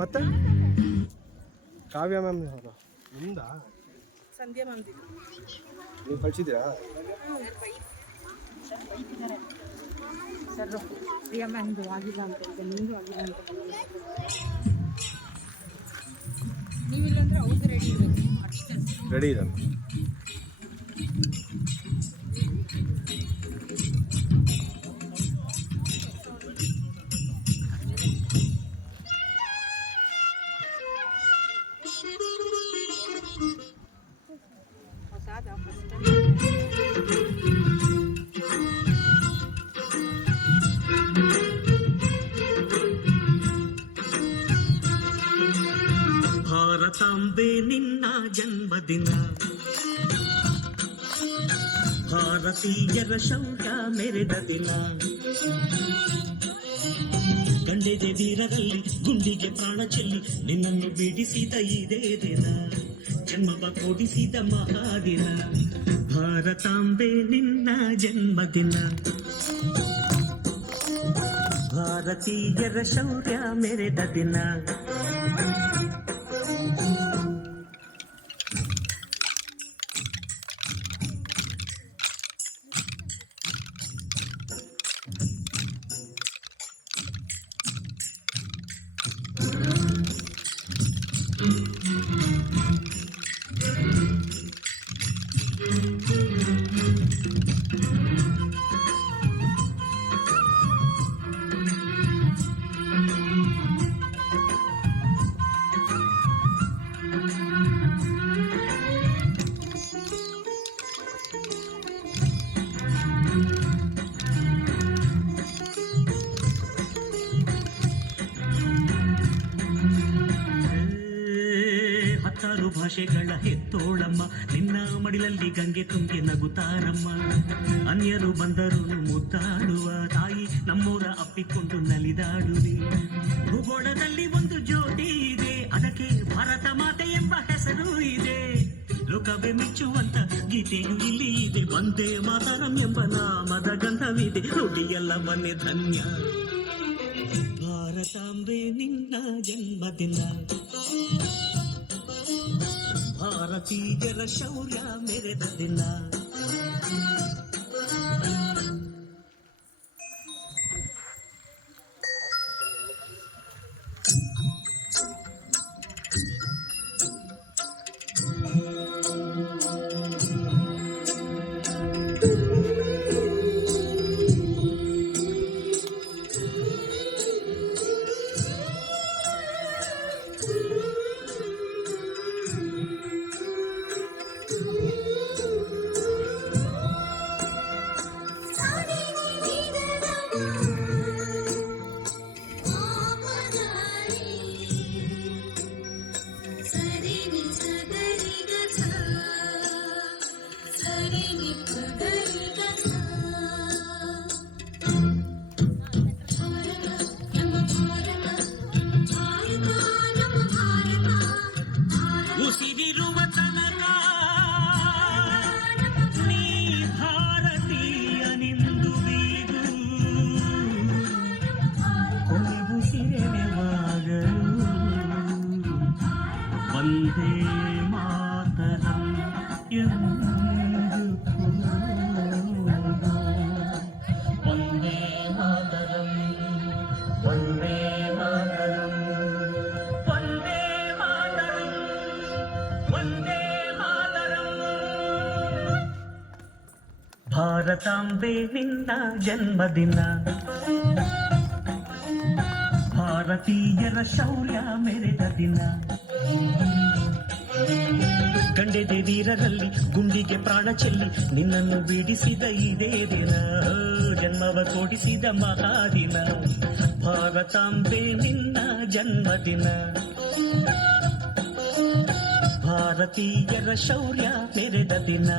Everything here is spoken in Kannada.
ಮತ್ತೆ ಕಾವ್ಯ ಮ್ಯಾಮ್ ನಿಮ್ದಾ? ಸಂಧ್ಯಾ ಮ್ಯಾಮ್ ನೀವು ಕಳಿಸಿದ್ದೀರಾ? ಸರ್ ಪ್ರಿಯಾ ಮ್ಯಾಮ್ದು ಆಗಿಲ್ಲ ಅಂತ ಇದೆ, ನಿಮ್ಮದು ಆಗಿಲ್ಲ ಅಂತ ನೀವಿಲ್ಲಾಂದ್ರೆ ಅವ್ರಿಗೆ ರೆಡಿ ಇರಬೇಕು. ರೆಡಿ ಇದೆ. ಭಾರತಾಂಬೆ ನಿನ್ನ ಜನ್ಮದಿನ, ಭಾರತೀಯರ ಶೌರ್ಯ ಮೆರೆದ ದಿನ, ಗಂಡೆದೆ ವೀರರಲ್ಲಿ ಗುಂಡಿಗೆ ಪ್ರಾಣ ಚೆಲ್ಲಿ ನಿನ್ನನ್ನು ಬಿಡಿಸಿದ ಇದೇ ದಿನ, ಜನ್ಮವ ಕೊಡಿಸಿದ ಮಹಾದಿನ. ಭಾರತಾಂಬೆ ನಿನ್ನ ಜನ್ಮದಿನ, ಭಾರತೀಯರ ಶೌರ್ಯ ಮೆರೆದ ದಿನ. ಹತ್ತಾರು ಭಾಷೆಗಳ ಹೆತ್ತೋಳಮ್ಮ, ನಿನ್ನ ಮಡಿಲಲ್ಲಿ ಗಂಗೆ ತುಂಬಿ ನಗುತ್ತಾರಮ್ಮ. ಅನ್ಯರು ಬಂದರು ಮುದ್ದಾಡುವ ತಾಯಿ, ನಮ್ಮೂರ ಅಪ್ಪಿಕೊಂಡು ನಲಿದಾಡುವೆ. ಭೂಗೋಳದಲ್ಲಿ ಒಂದು ಜ್ಯೋತಿ ಇದೆ, ಅದಕ್ಕೆ ಭಾರತ ಮಾತೆ ಎಂಬ ಹೆಸರು ಇದೆ. ಲೋಕವೇ ಮೆಚ್ಚುವಂತ ಗೀತೆಯು ಇಲ್ಲಿ ಇದೆ, ವಂದೇ ಮಾತರಂ ಎಂಬ ನಾಮದ ಗಂಧವಿದೆ. ನುಡಿಯೆಲ್ಲವನ್ನೇ ಧನ್ಯ. ಭಾರತಾಂಬೆ ನಿನ್ನ ಜನ್ಮದಿನ, ಭಾರತೀಯರ ಶೌರ್ಯ ಮೆರೆದ ದಿನ. ಉಸಿರಿರುವ ತನಕ ನೀ ಭಾರತೀಯನೆಂದು ಬೀಗು, ಉಸಿರೆನೆವಾಗಲು ವಂದೇ ಮಾತರಂ ಎಂದು ವಂದೇ ಮಾತರಂ, ವಂದೇ ಮಾತರಂ, ವಂದೇ ಮಾತರಂ, ವಂದೇ ಮಾತರಂ. ಭಾರತಾಂಬೆ ನಿನ್ನ ಜನ್ಮದಿನ, ಭಾರತೀಯರ ಶೌರ್ಯ ಮೆರೆದ ದಿನ, ಗಂಡೆದೆ ವೀರರಲ್ಲಿ ಗುಂಡಿಗೆ ಪ್ರಾಣ ಚೆಲ್ಲಿ ನಿನ್ನನ್ನು ಬಿಡಿಸಿದ ಇದೇ ದಿನ, ಜನ್ಮವ ಕೊಡಿಸಿದ ಮಹಾದಿನ. ಭಾರತಾಂಬೆ ನಿನ್ನ ಜನ್ಮದಿನ, ಭಾರತೀಯರ ಶೌರ್ಯ ಮೆರೆದ ದಿನ.